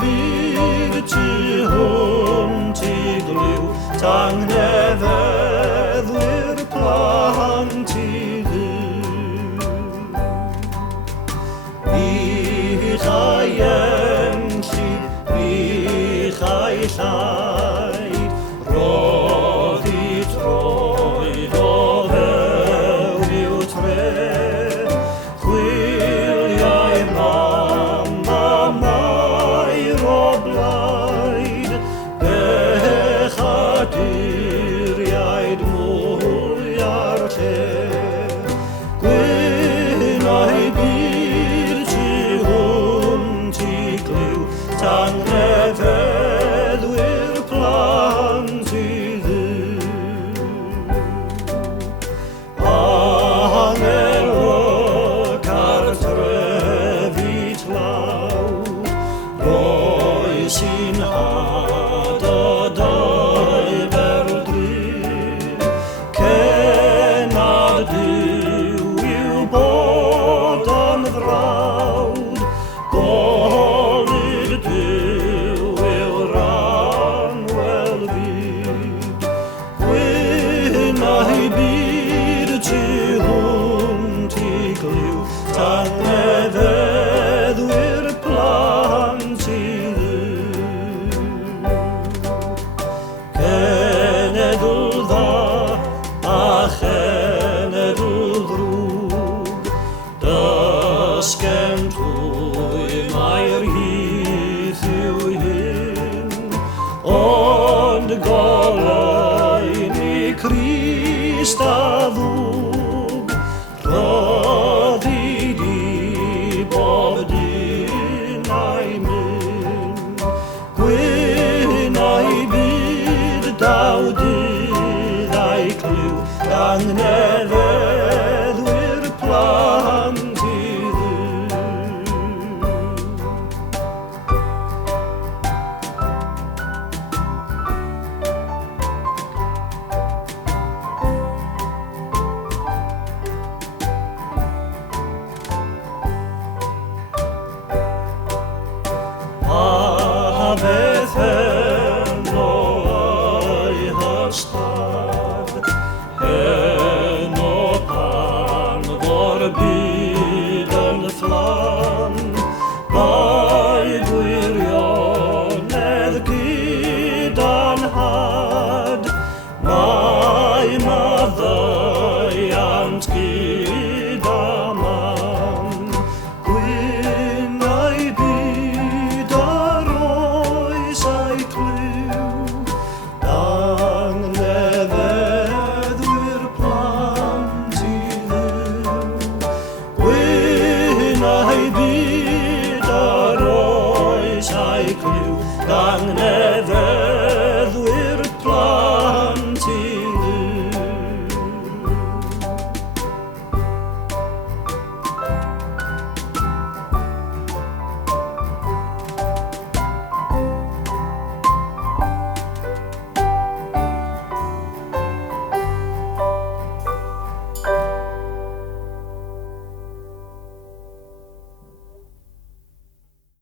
byd tu hwnt I gliw, tangnefeddwyr plant I ddiw. Bichau enlli, bichau llaid, rodd I troed o fewn i'w tre. Chwiliau mama mair o blaid, bech a duriaid mwy ar lle. Gwynau byd tu hwnt I gliw, tangnefeddwyr plant I ddiw. Angel o cartrefi tlawd, roes i'n had o dau beldryd. Cenad Duw yw bod o'n frawd, golyd Duw yw'r anwel byd. Gwynau byd tu hwnt I gliw, tangnefeddwyr plant I ddiw. Cenedl dda a chenedl ddrwg, dysgen pwy mae'r hith yw hyn, ond golau ni Crist a ddwg, rhoddid I bob dyn a'i mynd. Gwynau byd daw dydd a'i cliw, tangnefeddwyr plant I ddiw. A beth heno a'i hystad, heno pan fo'r byd yn fflam, mae gwirionedd gyda'n had, mae maddeuant gyda mam. Gwynau byd ar oes a'i cliw, tangnefeddwyr plant I ddiw. Gwynau byd ar oes a'i cliw, tangnefeddwyr